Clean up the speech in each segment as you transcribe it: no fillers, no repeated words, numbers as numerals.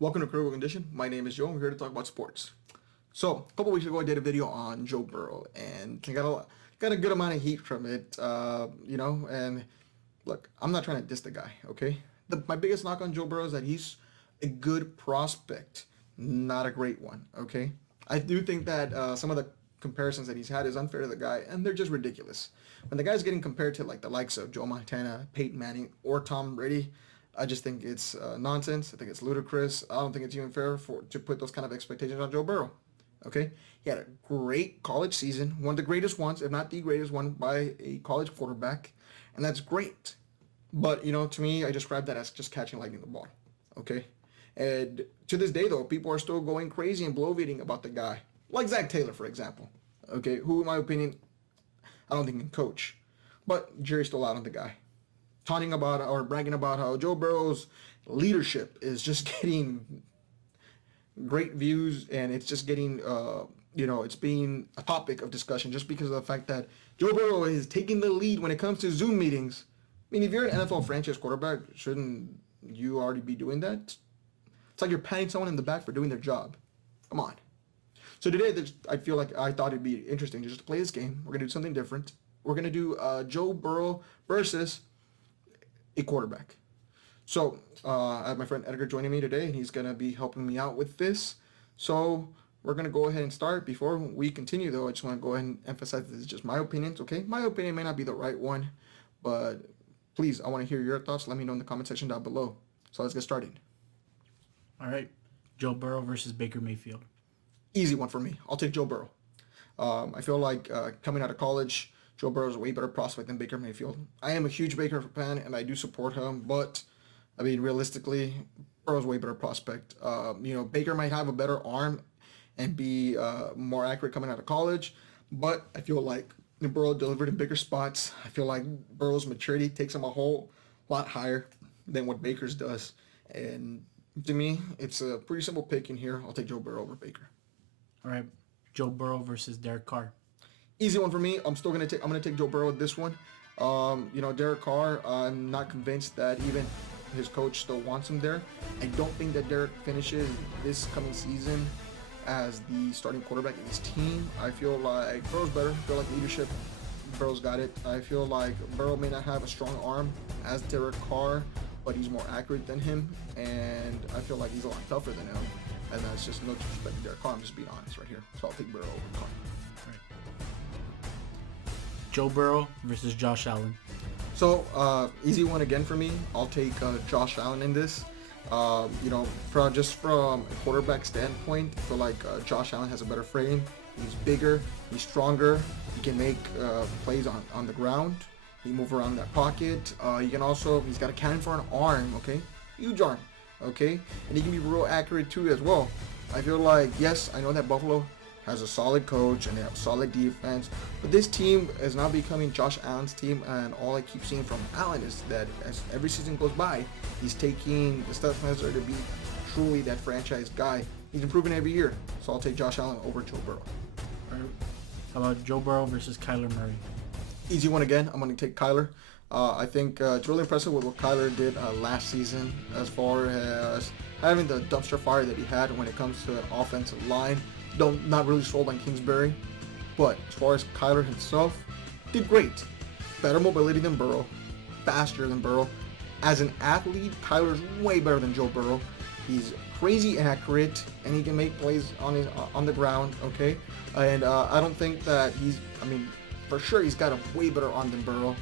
Welcome to Critical Condition. My name is Joe. I'm here to talk about sports. So, a couple weeks ago, I did a video on Joe Burrow, and I got a good amount of heat from it. And look, I'm not trying to diss the guy. Okay, my biggest knock on Joe Burrow is that he's a good prospect, not a great one. Okay, I do think that some of the comparisons that he's had is unfair to the guy, and they're just ridiculous. When the guy's getting compared to like the likes of Joe Montana, Peyton Manning, or Tom Brady, I just think it's nonsense. I think it's ludicrous. I don't think it's even fair to put those kind of expectations on Joe Burrow. Okay, he had a great college season, one of the greatest ones, if not the greatest one, by a college quarterback, and that's great. But to me, I describe that as just catching lightning in the ball. Okay, and to this day, though, people are still going crazy and bloviating about the guy, like Zach Taylor, for example. Okay, who, in my opinion, I don't think can coach, but jury's still out on the guy, taunting about or bragging about how Joe Burrow's leadership is just getting great views, and it's just getting it's being a topic of discussion just because of the fact that Joe Burrow is taking the lead when it comes to Zoom meetings. I mean, if you're an NFL franchise quarterback, shouldn't you already be doing that? It's like you're patting someone in the back for doing their job. Come on. So today, I thought it'd be interesting just to play this game. We're gonna do something different. We're gonna do Joe Burrow versus a quarterback. So I have my friend Edgar joining me today, and he's going to be helping me out with this. So we're going to go ahead and start. Before we continue, though, I just want to go ahead and emphasize this is just my opinions, okay? My opinion may not be the right one, but please, I want to hear your thoughts. Let me know in the comment section down below. So let's get started. All right. Joe Burrow versus Baker Mayfield. Easy one for me. I'll take Joe Burrow. I feel like coming out of college, Joe Burrow is a way better prospect than Baker Mayfield. I am a huge Baker fan, and I do support him, but I mean, realistically, Burrow's a way better prospect. Baker might have a better arm and be more accurate coming out of college, but I feel like Burrow delivered in bigger spots. I feel like Burrow's maturity takes him a whole lot higher than what Baker's does. And to me, it's a pretty simple pick in here. I'll take Joe Burrow over Baker. All right. Joe Burrow versus Derek Carr. Easy one for me. I'm gonna take Joe Burrow with this one. Derek Carr, I'm not convinced that even his coach still wants him there. I don't think that Derek finishes this coming season as the starting quarterback in his team. I feel like Burrow's better. I feel like leadership, Burrow's got it. I feel like Burrow may not have a strong arm as Derek Carr, but he's more accurate than him, and I feel like he's a lot tougher than him. And that's just no disrespect to Derek Carr. I'm just being honest right here. So I'll take Burrow over Carr. All right. Joe Burrow versus Josh Allen. So, easy one again for me. I'll take Josh Allen in this. From a quarterback standpoint, I feel like Josh Allen has a better frame. He's bigger. He's stronger. He can make plays on the ground. He move around that pocket. He's got a cannon for an arm, okay? Huge arm, okay? And he can be real accurate too as well. I feel like, yes, I know that Buffalo has a solid coach and they have solid defense, but this team is now becoming Josh Allen's team, and all I keep seeing from Allen is that as every season goes by, he's taking the steps necessary to be truly that franchise guy. He's improving every year, so I'll take Josh Allen over Joe Burrow. All right. How about Joe Burrow versus Kyler Murray? Easy one again. I'm going to take Kyler. I think it's really impressive what Kyler did last season as far as having the dumpster fire that he had when it comes to an offensive line. Not really sold on Kingsbury, but as far as Kyler himself, did great. Better mobility than Burrow, faster than Burrow. As an athlete, Kyler's way better than Joe Burrow. He's crazy accurate, and he can make plays on the ground, okay? And I don't think that for sure he's got a way better arm than Burrow.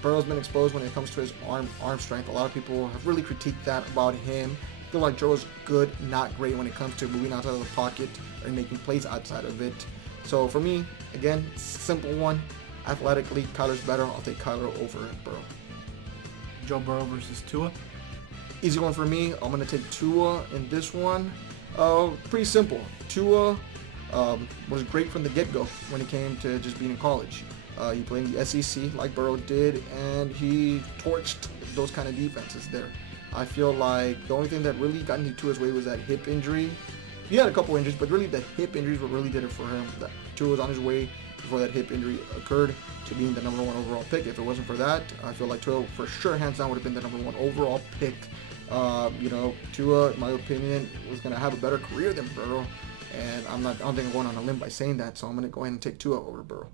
Burrow's been exposed when it comes to his arm strength. A lot of people have really critiqued that about him. I feel like Joe's good, not great when it comes to moving outside of the pocket and making plays outside of it. So for me, again, simple one. Athletically, Kyler's better. I'll take Kyler over Burrow. Joe Burrow versus Tua. Easy one for me. I'm going to take Tua in this one. Pretty simple. Tua was great from the get-go when it came to just being in college. He played in the SEC like Burrow did, and he torched those kind of defenses there. I feel like the only thing that really got into Tua's way was that hip injury. He had a couple injuries, but really the hip injuries were really did it for him. Tua was on his way before that hip injury occurred to being the number one overall pick. If it wasn't for that, I feel like Tua for sure, hands down, would have been the number one overall pick Tua, in my opinion, was going to have a better career than Burrow. And I don't think I'm going on a limb by saying that. So I'm going to go ahead and take Tua over Burrow.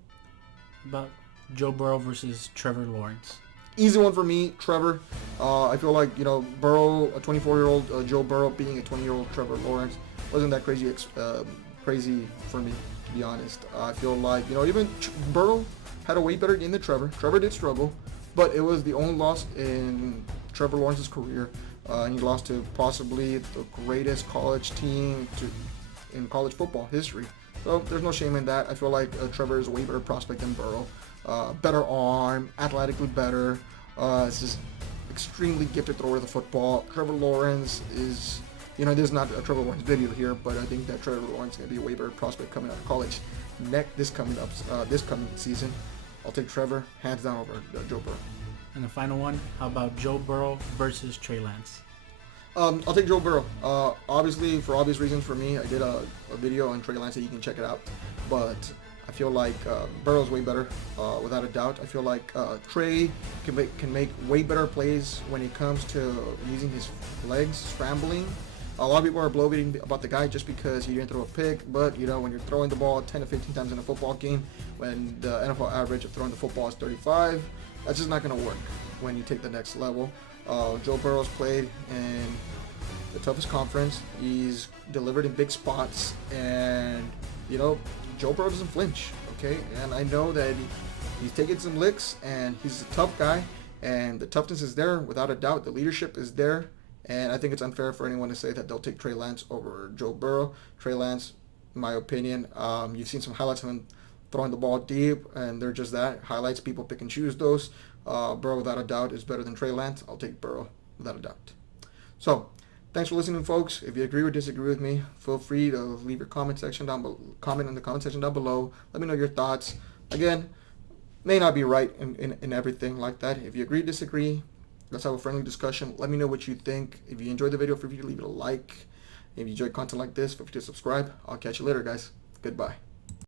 About Joe Burrow versus Trevor Lawrence. Easy one for me, Trevor. I feel like, Burrow, a 24-year-old Joe Burrow being a 20-year-old Trevor Lawrence wasn't that crazy for me, to be honest. I feel like, even Burrow had a way better game than Trevor. Trevor did struggle, but it was the only loss in Trevor Lawrence's career. And he lost to possibly the greatest college team in college football history. So there's no shame in that. I feel like Trevor is a way better prospect than Burrow. Better arm, athletically better. It's just extremely gifted thrower of the football. Trevor Lawrence is, this is not a Trevor Lawrence video here, but I think that Trevor Lawrence is going to be a way better prospect coming out of college this coming season. I'll take Trevor hands down over Joe Burrow. And the final one, how about Joe Burrow versus Trey Lance? I'll take Joe Burrow. Obviously, for obvious reasons for me, I did a video on Trey Lance, so you can check it out. But I feel like Burrow's way better, without a doubt. I feel like Trey can make way better plays when it comes to using his legs, scrambling. A lot of people are bloviating about the guy just because he didn't throw a pick, but when you're throwing the ball 10 to 15 times in a football game, when the NFL average of throwing the football is 35, that's just not going to work when you take the next level. Joe Burrow's played in the toughest conference. He's delivered in big spots, and Joe Burrow doesn't flinch, okay? And I know that he's taken some licks, and he's a tough guy, and the toughness is there, without a doubt. The leadership is there, and I think it's unfair for anyone to say that they'll take Trey Lance over Joe Burrow. Trey Lance, in my opinion, you've seen some highlights of him throwing the ball deep, and they're just that. Highlights, people pick and choose those. Burrow, without a doubt, is better than Trey Lance. I'll take Burrow, without a doubt. So, thanks for listening, folks. If you agree or disagree with me, feel free to leave your comment in the comment section down below. Let me know your thoughts. Again, may not be right in everything like that. If you agree, disagree, let's have a friendly discussion. Let me know what you think. If you enjoyed the video, feel free to leave it a like. If you enjoy content like this, feel free to subscribe. I'll catch you later, guys. Goodbye.